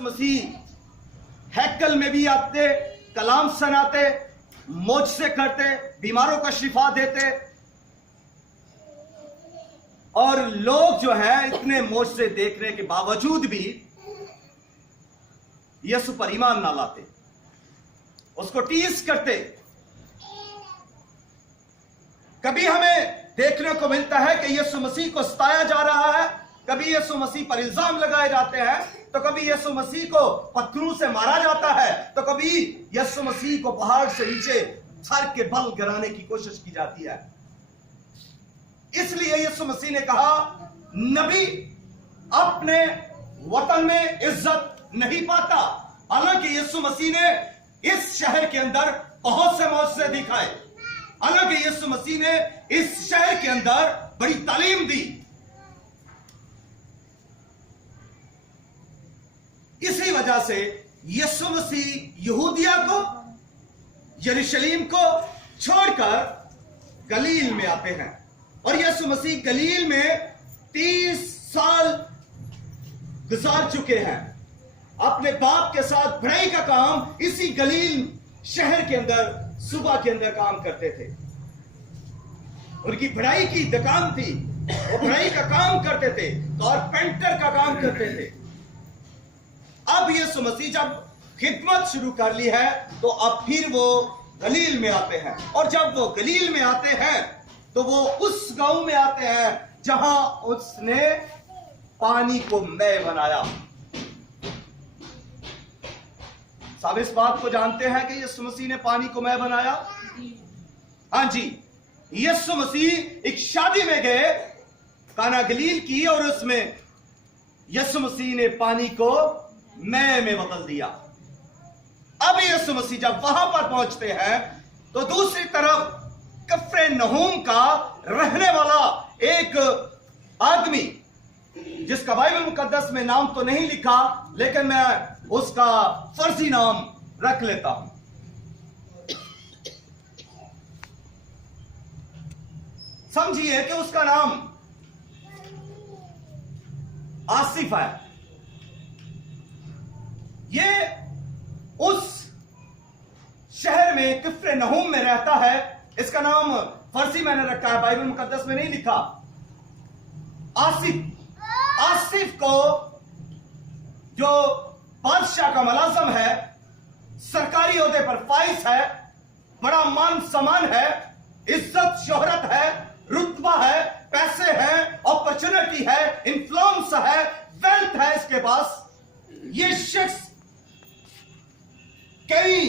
मसीह हैकल में भी आते, कलाम सुनाते, मोजसे करते, बीमारों का शिफा देते, और लोग जो है इतने मोजसे देखने के बावजूद भी यीशु पर ईमान ना लाते, उसको टीज करते। कभी हमें देखने को मिलता है कि यीशु मसीह को सताया जा रहा है, कभी यीशु मसीह पर इल्जाम लगाए जाते हैं, तो कभी यीशु मसीह को पत्थरों से मारा जाता है, तो कभी यीशु मसीह को पहाड़ से नीचे सर के बल गिराने की कोशिश की जाती है। इसलिए यीशु मसीह ने कहा, नबी अपने वतन में इज्जत नहीं पाता। हालांकि यीशु मसीह ने इस शहर के अंदर बहुत से मौजज़े दिखाए, हालांकि यीशु मसीह ने इस शहर के अंदर बड़ी तालीम दी। इसी वजह से यीशु मसीह यहूदिया को, यरूशलेम को छोड़कर गलील में आते हैं, और यीशु मसीह गलील में 30 साल गुजार चुके हैं। अपने बाप के साथ बढ़ाई का काम इसी गलील शहर के अंदर सुबह के अंदर काम करते थे। उनकी बढ़ाई की दुकान थी, वो बढ़ाई का काम करते थे, कारपेंटर का काम करते थे। अब यीशु मसीह जब खिदमत शुरू कर ली है, तो अब फिर वो गलील में आते हैं, और जब वो गलील में आते हैं तो वो उस गांव में आते हैं जहां उसने पानी को मैं बनाया। सब इस बात को जानते हैं कि यीशु मसीह ने पानी को मैं बनाया। हाँ जी, यीशु मसीह एक शादी में गए काना गलील की, और उसमें यीशु मसीह ने पानी को मैं में बदल दिया। अब यीशु मसीह जब वहां पर पहुंचते हैं, तो दूसरी तरफ कफरनहूम का रहने वाला एक आदमी, जिसका बाइबल मुकद्दस में नाम तो नहीं लिखा, लेकिन मैं उसका फर्जी नाम रख लेता हूं। समझिए कि उसका नाम आसिफ है। ये उस शहर में कफरनहूम में रहता है। इसका नाम फर्जी मैंने रखा है, बाइबल मुकद्दस में नहीं लिखा। आसिफ को जो बादशाह का मुलाजिम है, सरकारी ओहदे पर फाइज है, बड़ा मान सम्मान है, इज्जत शोहरत है, रुतबा है, पैसे हैं, अपॉर्चुनिटी है, इन्फ्लुएंस है, वेल्थ है इसके पास। ये शख्स कई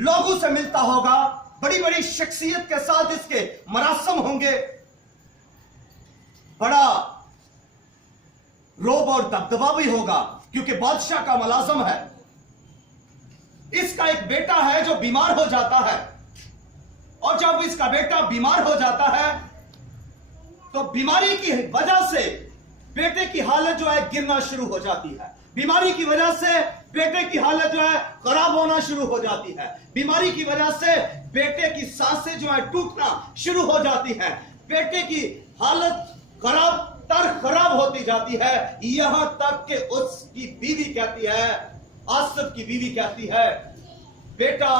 लोगों से मिलता होगा, बड़ी बड़ी शख्सियत के साथ इसके मरासम होंगे, बड़ा रोब और दबदबा भी होगा, क्योंकि बादशाह का मुलाजिम है। इसका एक बेटा है जो बीमार हो जाता है, और जब इसका बेटा बीमार हो जाता है, तो बीमारी की वजह से बेटे की हालत जो है गिरना शुरू हो जाती है। बीमारी की वजह से बेटे की हालत जो है खराब होना शुरू हो जाती है। बीमारी की वजह से बेटे की सांसें जो है टूटना शुरू हो जाती है। बेटे की हालत खराब होती जाती है, यहां तक कि उसकी बीवी कहती है, आसिफ की बीवी कहती है, बेटा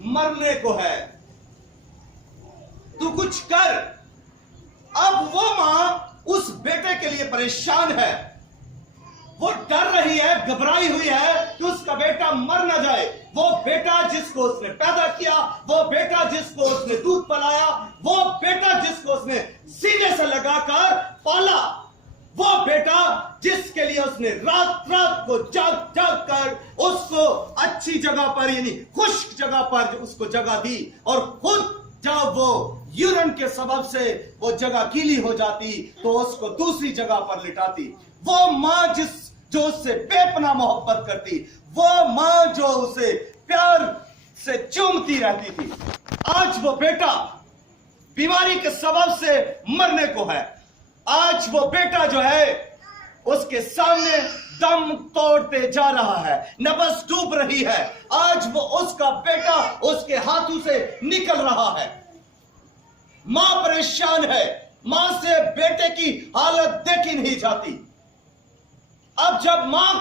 मरने को है, तू कुछ कर। अब वो मां उस बेटे के लिए परेशान है, वो डर रही है, घबराई हुई है कि उसका बेटा मर ना जाए। वो बेटा जिसको उसने पैदा किया, वो बेटा जिसको उसने दूध पिलाया, वो बेटा जिसको उसने सीने से लगाकर पाला, वो बेटा जिसके लिए उसने रात रात को जाग कर उसको अच्छी जगह पर, यानी खुश्क जगह पर उसको जगह दी, और खुद जब वो यूरिन के सबब से वो जगह गीली हो जाती तो उसको दूसरी जगह पर लिटाती। वो मां जो उससे बेपनाह मोहब्बत करती, वो मां जो उसे प्यार से चूमती रहती थी, आज वो बेटा बीमारी के सबब से मरने को है। आज वो बेटा जो है उसके सामने दम तोड़ते जा रहा है, नब्ज डूब रही है। आज वो उसका बेटा उसके हाथों से निकल रहा है। मां परेशान है, मां से बेटे की हालत देखी नहीं जाती। अब जब मां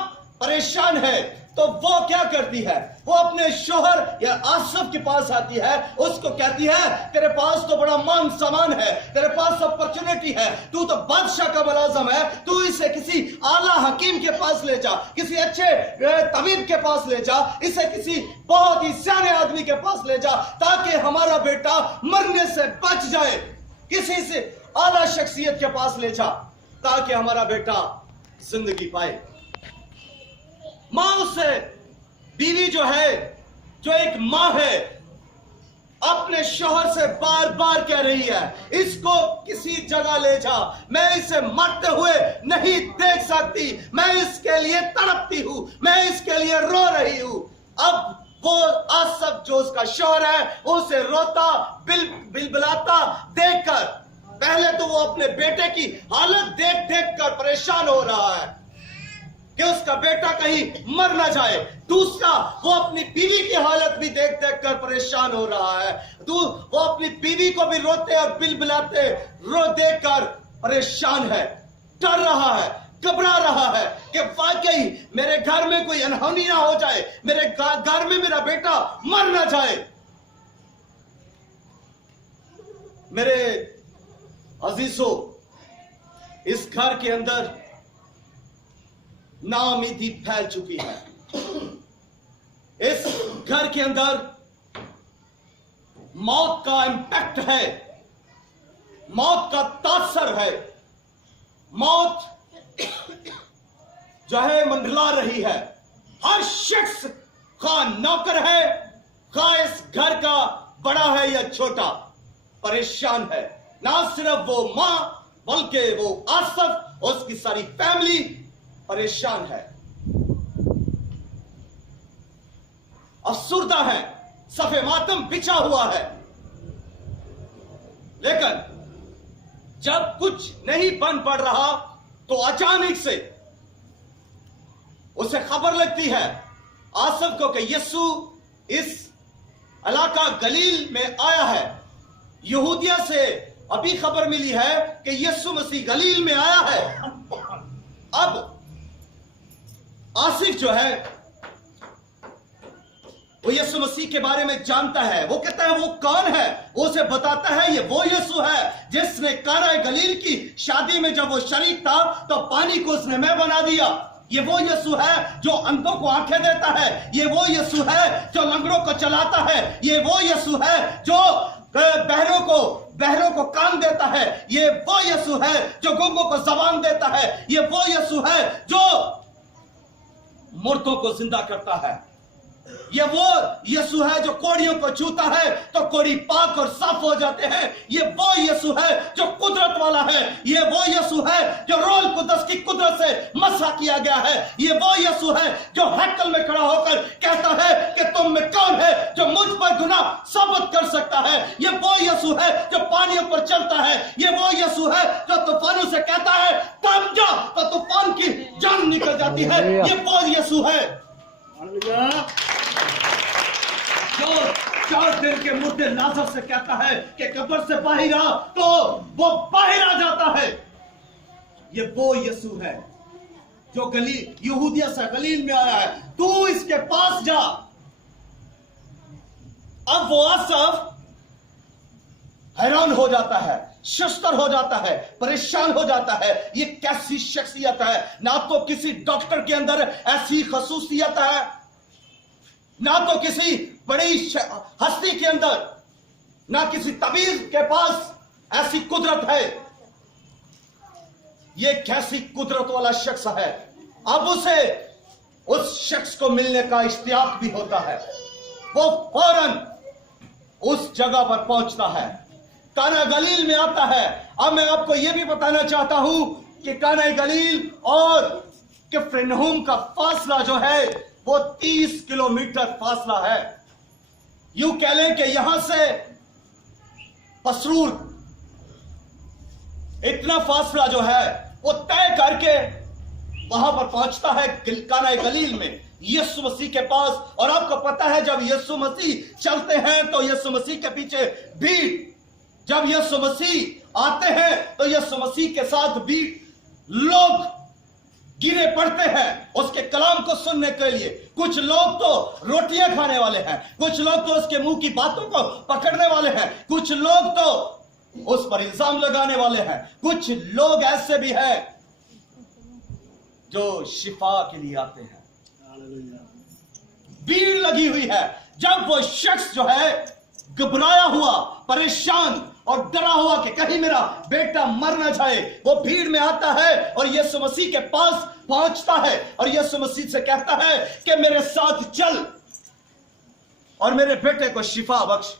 परेशान है, तो वो क्या करती है? वो अपने शोहर या आसफ के पास आती है, उसको कहती है तेरे पास तो बड़ा मान सम्मान है, तेरे पास अपॉर्चुनिटी है, तू तो बादशाह का मुलाजिम है, तू इसे किसी आला हकीम के पास ले जा, किसी अच्छे तबीब के पास ले जा, इसे किसी बहुत ही सियाने आदमी के पास ले जा, ताकि हमारा बेटा मरने से बच जाए। किसी से आला शख्सियत के पास ले जा ताकि हमारा बेटा जिंदगी पाए। मां उससे, बीवी जो है, जो एक मां है, अपने शौहर से बार बार कह रही है इसको किसी जगह ले जा, मैं इसे मरते हुए नहीं देख सकती, मैं इसके लिए तड़पती हूं, मैं इसके लिए रो रही हूं। अब वो आसफ जो उसका शौहर है, उसे रोता बिलबिलाता देखकर, पहले तो वो अपने बेटे की हालत देख देख कर परेशान हो रहा है कि उसका बेटा कहीं मर ना जाए, दूसरा वो अपनी बीवी की हालत भी देख देख कर परेशान हो रहा है, वो अपनी बीवी को भी रोते और बिलबिलाते रो देख कर परेशान है, डर रहा है, घबरा रहा है कि वाकई मेरे घर में कोई अनहोनी ना हो जाए, मेरे घर में मेरा बेटा मर ना जाए। मेरे अजीजों, इस घर के अंदर नाउमीदी फैल चुकी है। इस घर के अंदर मौत का इंपैक्ट है, मौत का तासर है, मौत जो है मंडला रही है। हर शख्स खा नौकर है, खा इस घर का बड़ा है या छोटा, परेशान है। ना सिर्फ वो मां बल्कि वो आसफ, उसकी सारी फैमिली परेशान है, अफसुर्दा है, सफे मातम बिछा हुआ है। लेकिन जब कुछ नहीं बन पड़ रहा तो अचानक से उसे खबर लगती है आसफ को कि यीशु इस इलाका गलील में आया है। यहूदिया से अभी खबर मिली है कि यीशु मसीह गलील में आया है। अब आसिफ जो है वो यीशु मसीह के बारे में जानता है, वो कहता है वो कौन है, वो उसे बताता है ये वो यीशु है जिसने काना गलील की शादी में जब वो शरीक था तो पानी को उसने मैं बना दिया। ये वो यीशु है जो अंधों को आंखें देता है, ये वो यीशु है जो लंगड़ों को चलाता है, ये वो यीशु है जो बहरों को कान देता है, ये वो यीशु है जो गूंगों को जबान देता है, ये वो यीशु है जो मुर्दों को जिंदा करता है, ये वो यीशु है जो कोड़ियों को छूता है तो कोड़ी पाक और साफ हो जाते हैं, ये वो यीशु है जो कुदरत वाला है, ये वो यीशु है जो रोल कुदस की कुदरत से मसा किया गया है, ये वो यीशु है जो हैकल में खड़ा होकर कहता है कि तुम में कौन है जो मुझ पर गुनाह साबित कर सकता है, ये वो यीशु है जो पानियों पर चलता है, ये वो यीशु है जो तूफानों से कहता है थम जा तो तूफान की जान निकल जाती है, ये वो यीशु है जो 4 दिन के मुर्दे लाजर से कहता है कि कब्र से बाहर आ तो वो बाहर आ जाता है। ये वो यीशु है जो गलील यहूदिया से गलील में आया है, तू इसके पास जा। अब वो आसफ हैरान हो जाता है, शस्तर हो जाता है, परेशान हो जाता है। ये कैसी शख्सियत है, ना तो किसी डॉक्टर के अंदर ऐसी खसूसियत है, ना तो किसी बड़ी हस्ती के अंदर, ना किसी तबीब के पास ऐसी कुदरत है। ये कैसी कुदरत वाला शख्स है। अब उसे उस शख्स को मिलने का इश्तियाक भी होता है। वो फौरन उस जगह पर पहुंचता है, काना गलील में आता है। अब मैं आपको यह भी बताना चाहता हूं कि काना गलील और कफरनहूम का फासला जो है वो 30 किलोमीटर फासला है। यूं कह लें कि यहां से पसरूर इतना फासला जो है वो तय करके वहां पर पहुंचता है काना गलील में यीशु मसीह के पास। और आपको पता है जब यीशु मसीह चलते हैं तो यीशु मसीह के पीछे भीड़, जब यीशु मसीह आते हैं तो यीशु मसीह के साथ भी लोग गिरे पड़ते हैं उसके कलाम को सुनने के लिए। कुछ लोग तो रोटियां खाने वाले हैं, कुछ लोग तो उसके मुंह की बातों को पकड़ने वाले हैं, कुछ लोग तो उस पर इल्जाम लगाने वाले हैं, कुछ लोग ऐसे भी हैं जो शिफा के लिए आते हैं। भीड़ लगी हुई है। जब वो शख्स जो है घबराया हुआ, परेशान और डरा हुआ कि कहीं मेरा बेटा मर ना जाए, वो भीड़ में आता है और यीशु मसीह के पास पहुंचता है और यीशु मसीह से कहता है कि मेरे साथ चल और मेरे बेटे को शिफा बख्श,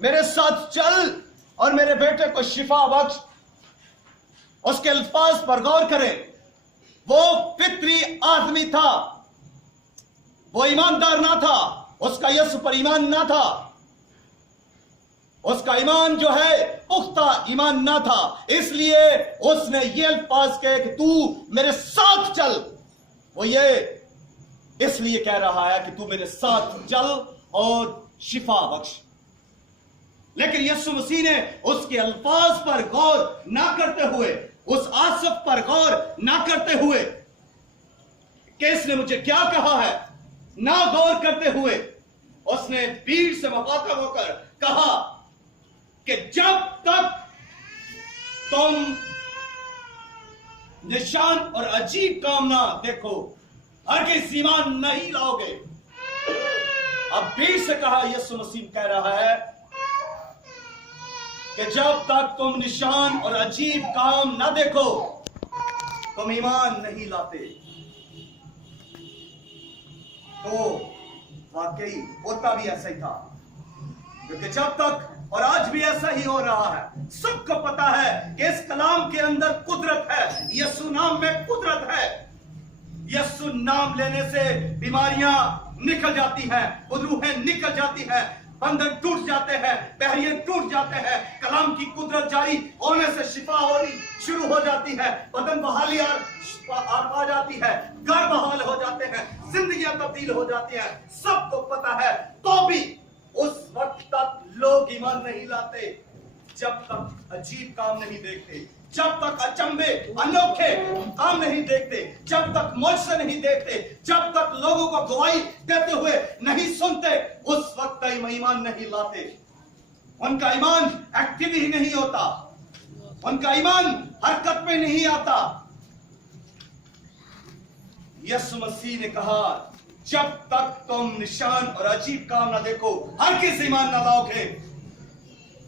मेरे साथ चल और मेरे बेटे को शिफा बख्श। उसके अल्फाज पर गौर करें। वो फित्री आदमी था, वो ईमानदार ना था, उसका यीशु पर ईमान ना था, उसका ईमान जो है पुख्ता ईमान ना था, इसलिए उसने ये अल्फाज कहे कि तू मेरे साथ चल। वो ये इसलिए कह रहा है कि तू मेरे साथ चल और शिफा बख्श। लेकिन यीशु मसीह ने उसके अल्फाज पर गौर ना करते हुए, उस आसफ पर गौर ना करते हुए कि इसने मुझे क्या कहा है, ना गौर करते हुए उसने भीड़ से मुखातब होकर कहा कि जब तक तुम निशान और अजीब काम ना देखो हरगिज़ ईमान नहीं लाओगे। अब भीड़ से कहा, यीशु मसीह कह रहा है कि जब तक तुम निशान और अजीब काम ना देखो तुम ईमान नहीं लाते। तो वाकई होता भी ऐसा ही था, क्योंकि जब तक, और आज भी ऐसा ही हो रहा है, सबको पता है कि इस कलाम के अंदर कुदरत है, यीशु नाम में कुदरत है। यीशु नाम लेने से बीमारियां निकल जाती हैं, रूहें निकल जाती हैं, बंधन टूट जाते हैं, बहरिए टूट जाते हैं, कलाम की कुदरत जारी होने से शिफा होनी शुरू हो जाती है, बदन बहाली आ जाती है, घर बहाल हो जाते हैं, जिंदगियां तब्दील हो जाती हैं। सबको पता है, तो भी उस वक्त तक लोग ईमान नहीं लाते जब तक अजीब काम नहीं देखते, जब तक अचंभे अनोखे काम नहीं देखते, जब तक मौजज़े नहीं देखते, जब तक लोगों को गवाही देते हुए नहीं सुनते, उस वक्त तक ईमान नहीं लाते। उनका ईमान एक्टिव ही नहीं होता, उनका ईमान हरकत में नहीं आता। यीशु मसीह ने कहा जब तक तुम निशान और अजीब काम ना देखो हरगिज़ ईमान ना लाओगे।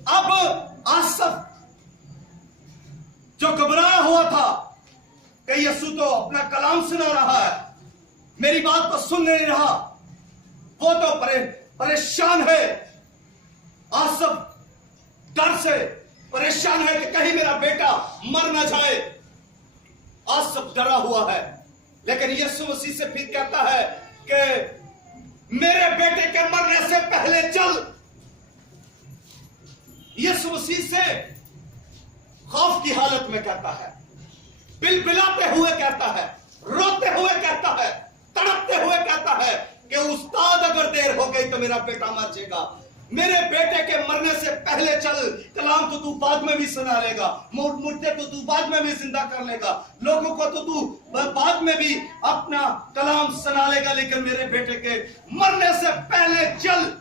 अब आसफ जो घबराया हुआ था कि यीशु तो अपना कलाम सुना रहा है, मेरी बात तो सुन नहीं रहा, वो तो परेशान है। आसफ डर से परेशान है कि कहीं मेरा बेटा मर ना जाए। आसफ डरा हुआ है, लेकिन यीशु मसीह से फिर कहता है कि मेरे बेटे के मरने से पहले चल। यीशु मसीह से खौफ की हालत में कहता है, बिलबिलाते हुए कहता है, रोते हुए कहता है, तड़पते हुए कहता है कि उस्ताद अगर देर हो गई तो मेरा बेटा मर जाएगा। मेरे बेटे के मरने से पहले चल, कलाम तो तू बाद में भी सुना लेगा, मुर्दे तो तू बाद में भी जिंदा कर लेगा, लोगों को तो तू बाद में भी अपना कलाम सुना लेगा, लेकिन मेरे बेटे के मरने से पहले चल।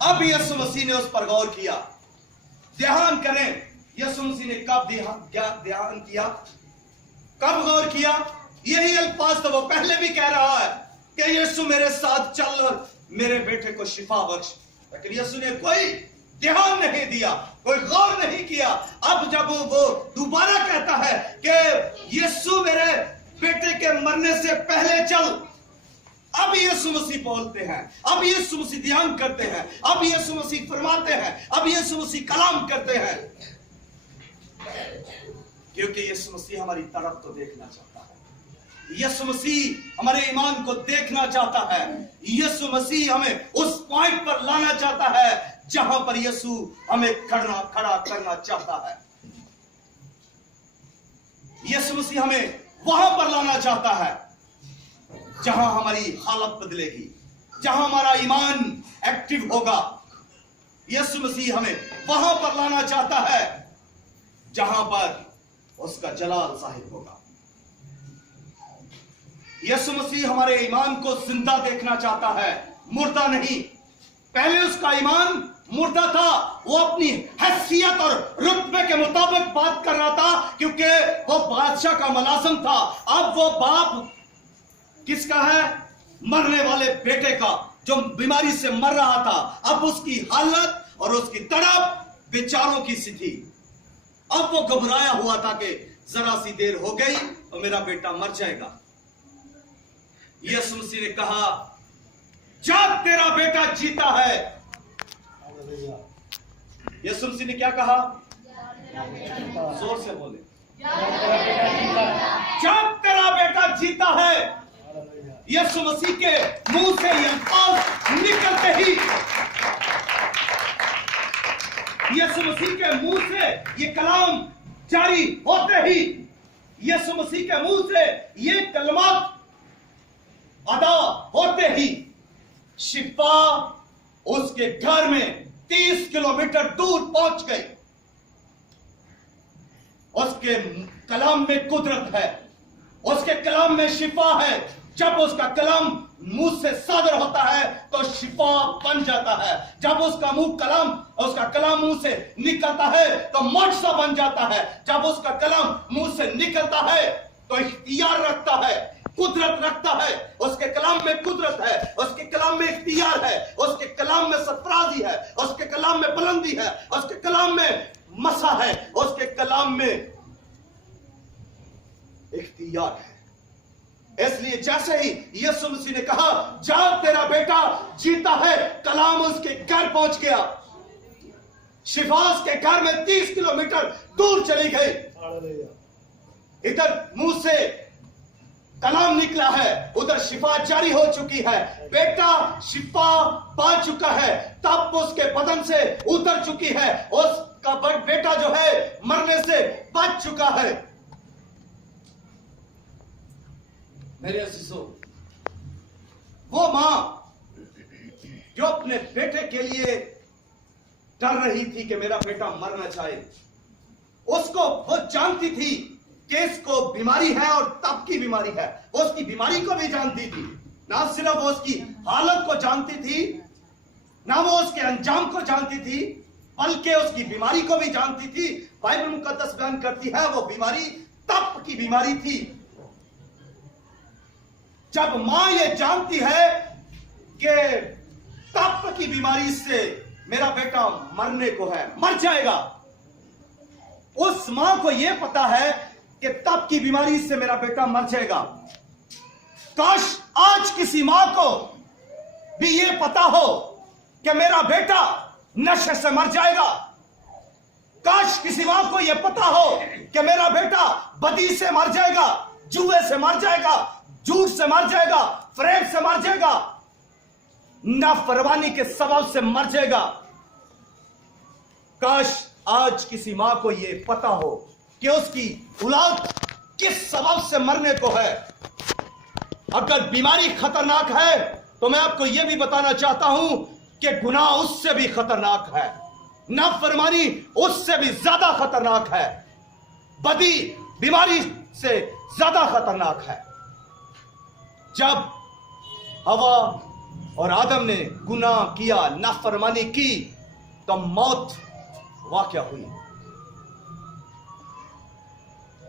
अब यीशु मसीह ने उस पर गौर किया। ध्यान करें, यीशु मसीह ने कब ध्यान किया, कब गौर किया? यही अल्फाज तो वो पहले भी कह रहा है कि यीशु मेरे साथ चल और मेरे बेटे को शिफा बख्श, लेकिन यीशु ने कोई ध्यान नहीं दिया, कोई गौर नहीं किया। अब जब वो दोबारा कहता है कि यीशु मेरे बेटे के मरने से पहले चल, अब यीशु मसीह बोलते हैं, अब यीशु मसीह ध्यान करते हैं, अब यीशु मसीह फरमाते हैं, अब यीशु मसीह कलाम करते हैं, क्योंकि यीशु मसीह हमारी तरफ तो देखना चाहता है। यीशु मसीह हमारे ईमान को देखना चाहता है। यीशु मसीह हमें उस पॉइंट पर लाना चाहता है जहां पर यीशु हमें खड़ा करना चाहता है। यीशु मसीह हमें वहां पर लाना चाहता है जहां हमारी हालत बदलेगी, जहां हमारा ईमान एक्टिव होगा। यीशु मसीह हमें वहां पर लाना चाहता है जहां पर उसका जलाल ज़ाहिर होगा। यीशु मसीह हमारे ईमान को जिंदा देखना चाहता है, मुर्दा नहीं। पहले उसका ईमान मुर्दा था, वो अपनी हैसियत और रुतबे के मुताबिक बात कर रहा था, क्योंकि वो बादशाह का मुलाजिम था। अब वो बाप किसका है? मरने वाले बेटे का, जो बीमारी से मर रहा था। अब उसकी हालत और उसकी तड़प बेचारों की सी थी। अब वो घबराया हुआ था कि जरा सी देर हो गई और मेरा बेटा मर जाएगा। यीशु मसीह ने कहा, जब तेरा बेटा जीता है। यीशु मसीह ने क्या कहा? जोर से बोले, जब तेरा बेटा जीता है। यीशु मसीह के मुंह से ये अल्फाज निकलते ही, यीशु मसीह के मुंह से ये कलाम जारी होते ही, यीशु मसीह के मुंह से ये कलमात अदा होते ही, शिफा उसके घर में 30 किलोमीटर दूर पहुंच गई। उसके कलाम में कुदरत है, उसके कलाम में शिफा है। जब उसका कलाम मुंह से सादर होता है तो शिफा बन जाता है। जब उसका कलाम मुंह से निकलता है तो मुआजिज़ा बन जाता है। जब उसका कलाम मुंह से निकलता है तो इख्तियार रखता है, कुदरत रखता है। उसके कलाम में कुदरत है, उसके कलाम में इख्तियार है, उसके कलाम में सरफराजी है, उसके कलाम में बुलंदी है, उसके कलाम में मसा है, उसके कलाम में इख्तियार है। इसलिए जैसे ही यीशु मसीह ने कहा, जब तेरा बेटा जीता है, कलाम उसके घर पहुंच गया। शिफा के घर में 30 किलोमीटर दूर चली गई। इधर मुंह से कलाम निकला है, उधर शिफा जारी हो चुकी है। बेटा शिफा पा चुका है, तब उसके बदन से उतर चुकी है। उसका बेटा जो है मरने से बच चुका है। मेरे अज़ीज़ों, वो मां जो अपने बेटे के लिए डर रही थी कि मेरा बेटा मर ना जाए, उसको वो जानती थी कि इसको बीमारी है और तब की बीमारी है। वो उसकी बीमारी को भी जानती थी, ना सिर्फ वो उसकी हालत को जानती थी, ना वो उसके अंजाम को जानती थी, बल्कि उसकी बीमारी को भी जानती थी। बाइबल मुकद्दस बयान करती है वो बीमारी तब की बीमारी थी। जब मां ये जानती है कि तप की बीमारी से मेरा बेटा मरने को है, मर जाएगा, उस मां को यह पता है कि तप की बीमारी से मेरा बेटा मर जाएगा। काश आज किसी मां को भी यह पता हो कि मेरा बेटा नशे से मर जाएगा। काश किसी मां को यह पता हो कि मेरा बेटा बदी से मर जाएगा, जुए से मर जाएगा, झूठ से मर जाएगा, फरेब से मर जाएगा, नाफरमानी के सबब से मर जाएगा। काश आज किसी मां को यह पता हो कि उसकी औलाद किस सबब से मरने को है। अगर बीमारी खतरनाक है तो मैं आपको यह भी बताना चाहता हूं कि गुनाह उससे भी खतरनाक है, नाफरमानी उससे भी ज्यादा खतरनाक है, बदी बीमारी से ज्यादा खतरनाक है। जब हवा और आदम ने गुनाह किया, नाफरमानी की, तो मौत वाक़या हुई।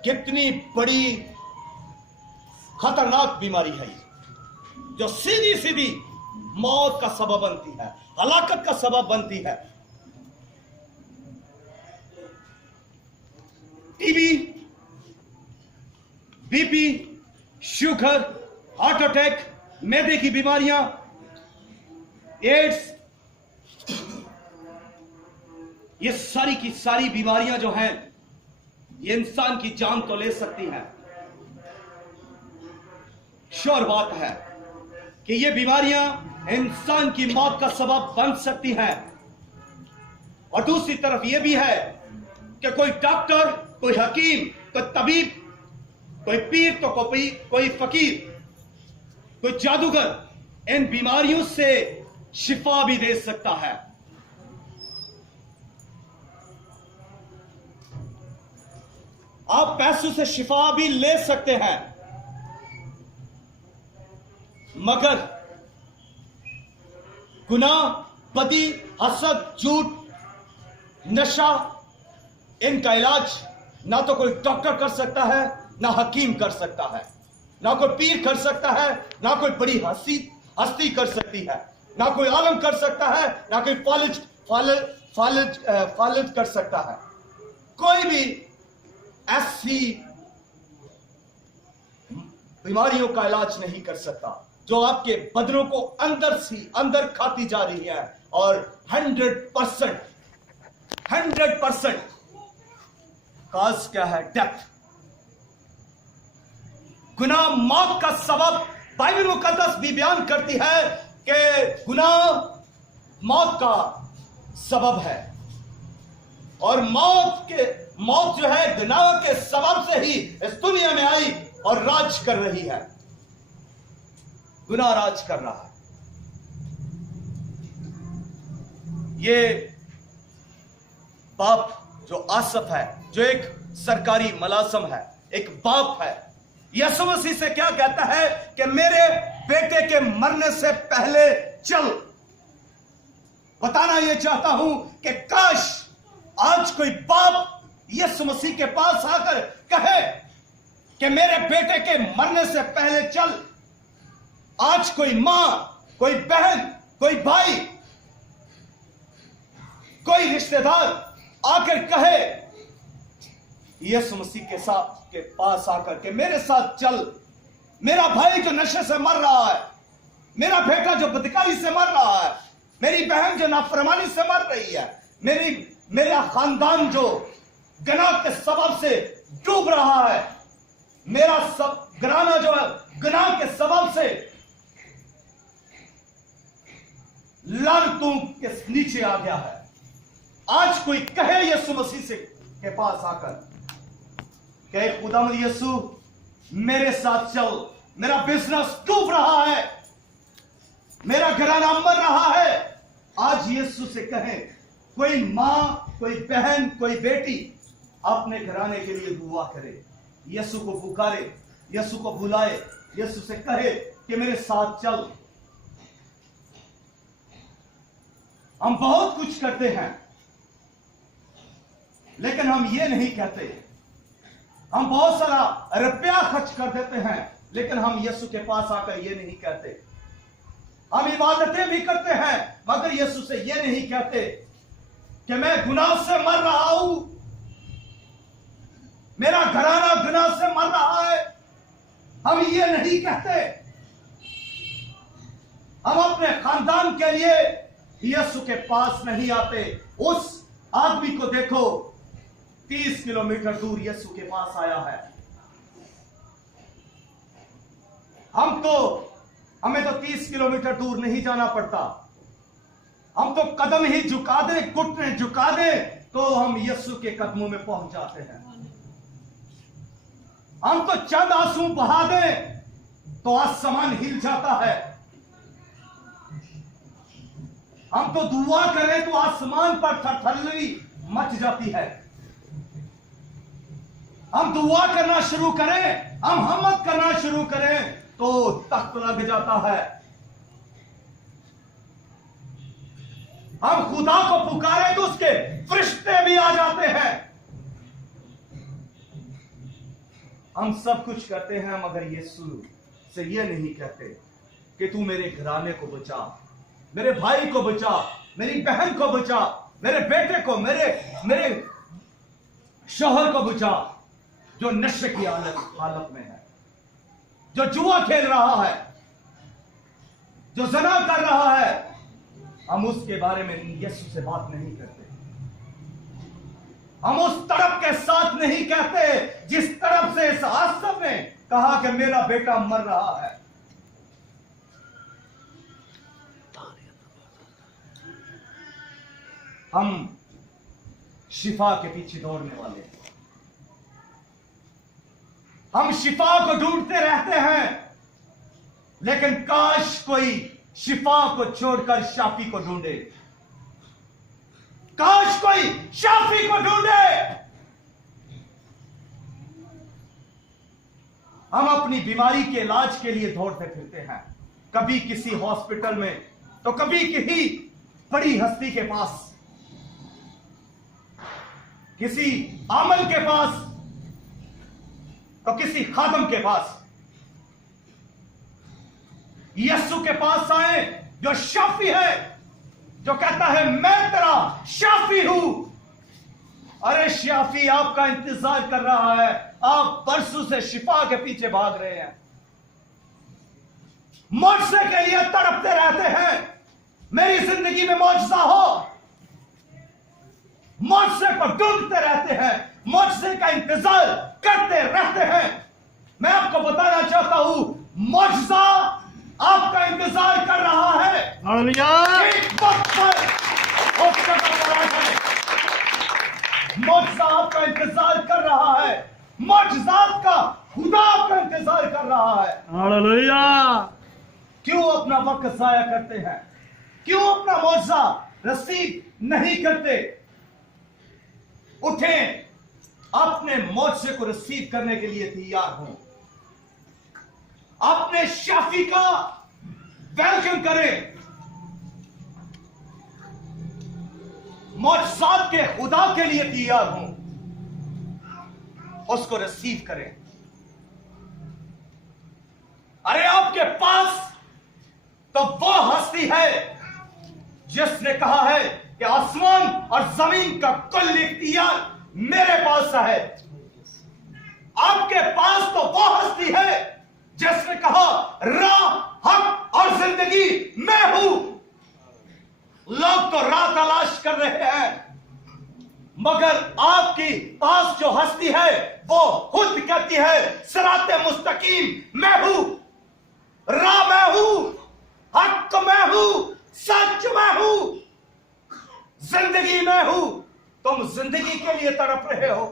कितनी बड़ी खतरनाक बीमारी है जो सीधी सीधी मौत का सबब बनती है, हलाकत का सबब बनती है। TB, BP, sugar, heart attack, मैदे की बीमारियां, एड्स, ये सारी की सारी बीमारियां जो हैं, ये इंसान की जान तो ले सकती हैं। श्योर बात है कि ये बीमारियां इंसान की मौत का सबब बन सकती हैं। और दूसरी तरफ यह भी है कि कोई डॉक्टर, कोई हकीम, कोई तबीब, कोई पीर तो कोई फकीर, कोई जादूगर इन बीमारियों से शिफा भी दे सकता है। आप पैसों से शिफा भी ले सकते हैं, मगर गुनाह, बदी, हसद, झूठ, नशा, इनका इलाज ना तो कोई डॉक्टर कर सकता है, ना हकीम कर सकता है, ना कोई पीर कर सकता है, ना कोई बड़ी हस्ती कर सकती है, ना कोई आलम कर सकता है, ना कोई फालिज कर सकता है। कोई भी ऐसी बीमारियों का इलाज नहीं कर सकता जो आपके बदनों को अंदर से अंदर खाती जा रही है। और 100% काज क्या है? डेथ। गुनाह मौत का सबब बाइबल मुकद्दस भी बयान करती है कि गुनाह मौत का सबब है, और मौत जो है गुनाह के सबब से ही इस दुनिया में आई और राज कर रही है। गुनाह राज कर रहा है। ये बाप जो आसफ है, जो एक सरकारी मुलाजिम है, एक बाप है, यीशु मसीह से क्या कहता है कि मेरे बेटे के मरने से पहले चल। बताना यह चाहता हूं कि काश आज कोई बाप यीशु मसीह के पास आकर कहे कि मेरे बेटे के मरने से पहले चल। आज कोई मां, कोई बहन, कोई भाई, कोई रिश्तेदार आकर कहे यीशु मसीह के पास आकर के मेरे साथ चल, मेरा भाई जो नशे से मर रहा है, मेरा बेटा जो बदकारी से मर रहा है, मेरी बहन जो नाफरमानी से मर रही है, मेरा खानदान जो गुनाह के सबब से डूब रहा है, मेरा सब घराना जो है गुनाह के सबब से लानतों के नीचे आ गया है। आज कोई कहे यीशु मसीह से के पास आकर कि खुदावंद यीशु मेरे साथ चल, मेरा बिजनेस डूब रहा है, मेरा घराना मर रहा है। आज यीशु से कहे, कोई मां, कोई बहन, कोई बेटी अपने घराने के लिए दुआ करे, यीशु को पुकारे, यीशु को बुलाए, यीशु से कहे कि मेरे साथ चल। हम बहुत कुछ करते हैं, लेकिन हम ये नहीं कहते। हम बहुत सारा रुपया खर्च कर देते हैं, लेकिन हम यीशु के पास आकर ये नहीं कहते। हम इबादतें भी करते हैं, मगर यीशु से ये नहीं कहते कि मैं गुनाह से मर रहा हूं, मेरा घराना गुनाह से मर रहा है। हम ये नहीं कहते। हम अपने खानदान के लिए यीशु के पास नहीं आते। उस आदमी को देखो, 30 किलोमीटर दूर यीशु के पास आया है। हमें तो 30 किलोमीटर दूर नहीं जाना पड़ता। हम तो कदम ही झुका दे, घुटने झुका दे, तो हम यीशु के कदमों में पहुंच जाते हैं। हम तो चंद आंसू बहा दे तो आसमान हिल जाता है। हम तो दुआ करें तो आसमान पर थरथरी मच जाती है। हम दुआ करना शुरू करें, हम हमत करना शुरू करें तो तख्त लग जाता है। हम खुदा को पुकारे तो उसके फरिश्ते भी आ जाते हैं। हम सब कुछ करते हैं, मगर यीशु से ये नहीं कहते कि तू मेरे घराने को बचा, मेरे भाई को बचा, मेरी बहन को बचा, मेरे बेटे को, मेरे शौहर को बचा जो नशे की हालत में है, जो जुआ खेल रहा है, जो ज़ना कर रहा है। हम उसके बारे में यीशु से बात नहीं करते। हम उस तरफ के साथ नहीं कहते जिस तरफ से इस आसफ ने कहा कि मेरा बेटा मर रहा है। हम शिफा के पीछे दौड़ने वाले हैं। हम शिफा को ढूंढते रहते हैं, लेकिन काश कोई शिफा को छोड़कर शाफी को ढूंढे। काश कोई शाफी को ढूंढे। हम अपनी बीमारी के इलाज के लिए दौड़ते फिरते हैं, कभी किसी हॉस्पिटल में तो कभी किसी बड़ी हस्ती के पास, किसी आमल के पास तो किसी खादम के पास। यीशु के पास आए जो शाफी है, जो कहता है मैं तेरा शाफी हूं। अरे शाफी आपका इंतजार कर रहा है, आप बरसों से शिफा के पीछे भाग रहे हैं, मुझसे के लिए तड़पते रहते हैं, मेरी जिंदगी में मौजूदा हो, मुझसे पर ढूंढते रहते हैं, मुझसे का इंतजार करते रहते हैं। मैं आपको बताना चाहता हूं, मौजूदा आपका इंतजार कर रहा है। एक वक्त पर मौजूदा आपका इंतजार कर रहा है, मौजूदात का खुदा आपका इंतजार कर रहा है। हालेलुया। क्यों अपना वक्त जाया करते हैं? क्यों अपना मौजूदा रसीद नहीं करते? उठें, अपने मौजूदे को रिसीव करने के लिए तैयार हों, अपने शाफी का वेलकम करें, मौजूदात के खुदा के लिए तैयार हों, उसको रिसीव करें। अरे आपके पास तो वो हस्ती है जिसने कहा है कि आसमान और जमीन का कुल इख्तियार मेरे पास है। आपके पास तो वो हस्ती है जिसने कहा राह, हक और जिंदगी मैं हूं। लोग तो राह तलाश कर रहे हैं, मगर आपके पास जो हस्ती है वो खुद कहती है सिराते मुस्तकीम मैं हूं, राह मैं हूं, हक मैं हूं, सच मैं हूं, जिंदगी मैं हूं। तुम जिंदगी के लिए तड़प रहे हो,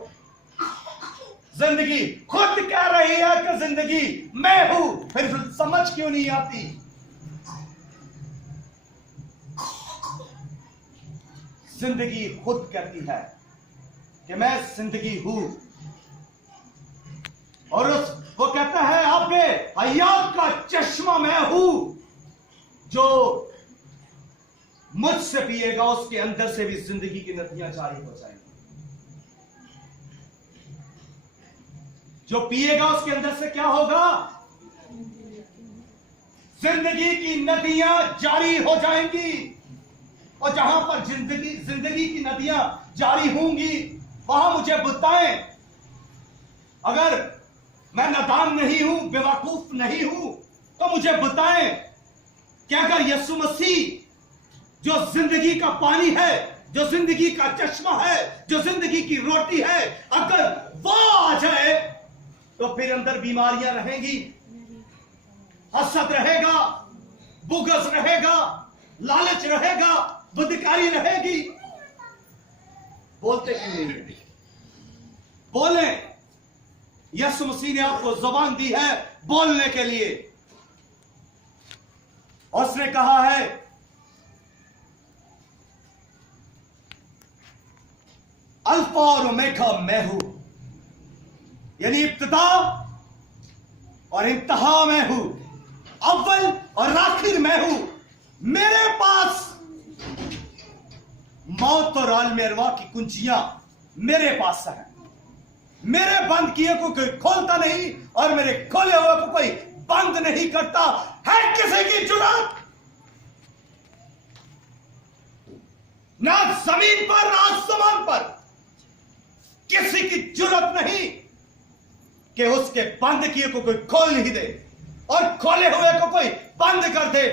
जिंदगी खुद कह रही है कि जिंदगी मैं हूं, फिर समझ क्यों नहीं आती? जिंदगी खुद कहती है कि मैं जिंदगी हूं, और वो कहता है आपके हयात का चश्मा मैं हूं, जो मुझसे पिएगा उसके अंदर से भी जिंदगी की नदियां जारी हो जाएंगी। जो पिएगा उसके अंदर से क्या होगा? जिंदगी की नदियां जारी हो जाएंगी। और जहां पर जिंदगी की नदियां जारी होंगी वहां मुझे बताएं, अगर मैं नादान नहीं हूं, बेवकूफ नहीं हूं, तो मुझे बताएं कि अगर यीशु मसीह जो जिंदगी का पानी है, जो जिंदगी का चश्मा है, जो जिंदगी की रोटी है, अगर वो आ जाए तो फिर अंदर बीमारियां रहेंगी, हसद रहेगा, बुग़्ज़ रहेगा, लालच रहेगा, बदकारी रहेगी। बोलते क्यों नहीं? बोले, यीशु मसीह ने आपको जुबान दी है बोलने के लिए। उसने कहा है अल्फा और ओमेगा मैं हूं, यानी इब्तिदा और इंतहा मैं हूं, अव्वल और आखिर मैं हूं। मेरे पास मौत और आलम अरवाह की कुंजियां मेरे पास है। मेरे बंद किए को कोई खोलता नहीं और मेरे खोले हुए को कोई बंद नहीं करता। है किसी की जुर्रत? ना जमीन पर ना आसमान पर किसी की जुर्रत नहीं कि उसके बंद किए को कोई खोल नहीं दे और खोले हुए को कोई बंद कर दे।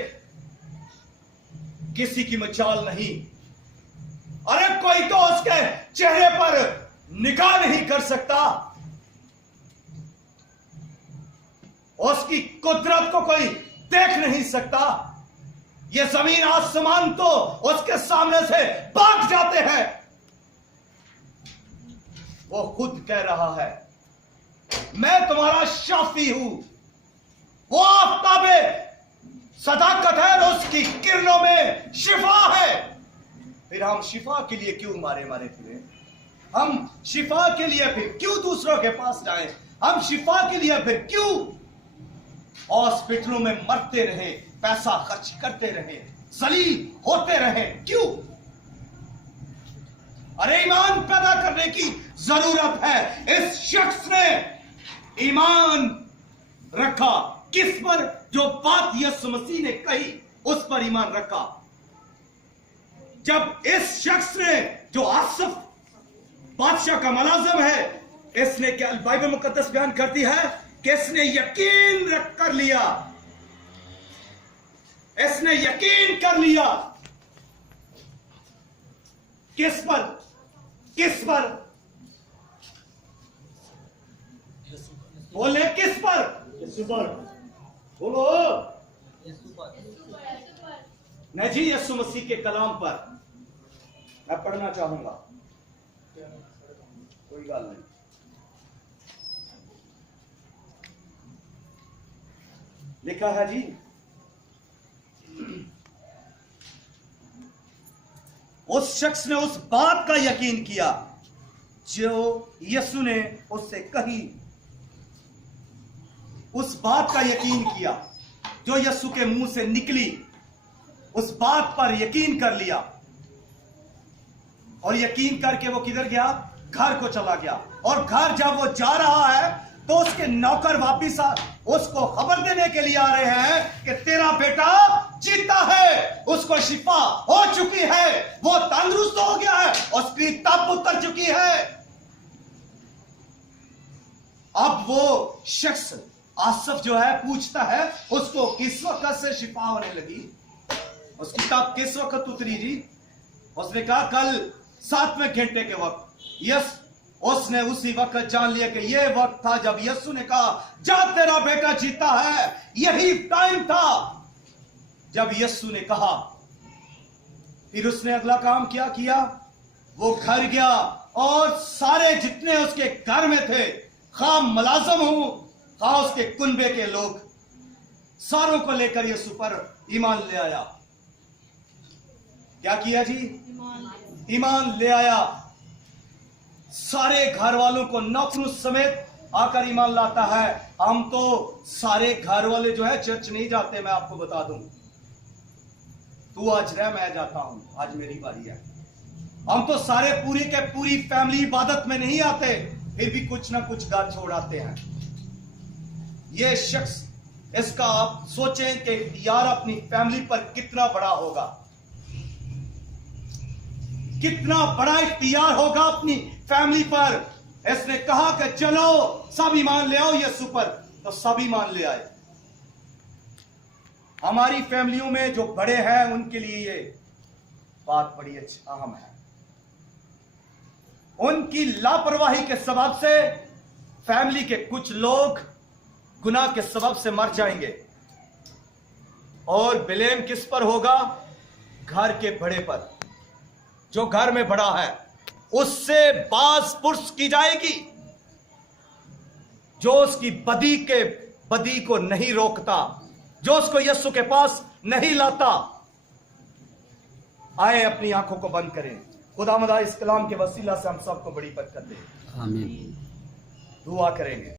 किसी की मजाल नहीं। अरे कोई तो उसके चेहरे पर निगाह नहीं कर सकता, उसकी कुदरत को कोई देख नहीं सकता। ये जमीन आसमान तो उसके सामने से भाग जाते हैं। वो खुद कह रहा है मैं तुम्हारा शाफी हूं। वो आफ्ताबे सदाकत है और उसकी किरणों में शिफा है। फिर हम शिफा के लिए क्यों मारे फिरे? हम शिफा के लिए फिर क्यों दूसरों के पास जाएं? हम शिफा के लिए फिर क्यों हॉस्पिटलों में मरते रहे, पैसा खर्च करते रहे, जलील होते रहे, क्यों? अरे ईमान पैदा करने की जरूरत है। इस शख्स ने ईमान रखा किस पर? जो बात यीशु मसीह ने कही उस पर ईमान रखा। जब इस शख्स ने, जो आसफ बादशाह का मुलाजिम है, इसने क्या बाइबल मुकद्दस बयान करती है कि इसने यकीन रख कर लिया, इसने यकीन कर लिया किस पर? किस पर? बोले किस पर? यीशु पर। बोलो नहीं जी, यीशु मसीह के कलाम पर मैं पढ़ना चाहूंगा। कोई बात नहीं। लिखा है जी, उस शख्स ने उस बात का यकीन किया जो यीशु ने उससे कही। उस बात का यकीन किया जो यीशु के मुंह से निकली, उस बात पर यकीन कर लिया। और यकीन करके वो किधर गया? घर को चला गया। और घर जब वो जा रहा है तो उसके नौकर वापिस उसको खबर देने के लिए आ रहे हैं कि तेरा बेटा जीता है, उसको शिफा हो चुकी है, वो तंदुरुस्त हो गया है, उसकी तप उतर चुकी है। अब वो शख्स आसफ जो है पूछता है उसको किस वक्त से शिफा होने लगी, उसकी तप किस वक्त उतरी जी? उसने कहा कल 7वें घंटे के वक्त। यस, उसने उसी वक्त जान लिया कि यह वक्त था जब यीशु ने कहा जा तेरा बेटा जीता है। यही टाइम था जब यीशु ने कहा। फिर उसने अगला काम क्या किया? वो घर गया और सारे जितने उसके घर में थे, खा मुलाजिम हो खा उसके कुनबे के लोग, सारों को लेकर यीशु पर ईमान ले आया। क्या किया जी? ईमान ले आया। सारे घर वालों को नौकरों समेत आकर ईमान लाता है। हम तो सारे घर वाले जो है चर्च नहीं जाते, मैं आपको बता दूं। तू आज रह, मैं जाता हूं, आज मेरी बारी है। हम तो सारे पूरी के पूरी फैमिली इबादत में नहीं आते, फिर भी कुछ ना कुछ घर छोड़ आते हैं। ये शख्स, इसका आप सोचें कि यार अपनी फैमिली पर कितना बड़ा होगा, कितना बड़ा इख्तियार होगा अपनी फैमिली पर। इसने कहा कि चलो सब ईमान ले आओ यीशु पर, तो सब ईमान ले आए। हमारी फैमिलियों में जो बड़े हैं उनके लिए ये बात बड़ी अहम है। उनकी लापरवाही के सबब से फैमिली के कुछ लोग गुनाह के सबब से मर जाएंगे। और ब्लेम किस पर होगा? घर के बड़े पर। जो घर में बड़ा है उससे बास पुर्स की जाएगी। जो उसकी बदी को नहीं रोकता, जो उसको यीशु के पास नहीं लाता। आए अपनी आंखों को बंद करें। खुदावंद इस कलाम के वसीला से हम सबको बड़ी बरकत दे। आमीन। दुआ करेंगे।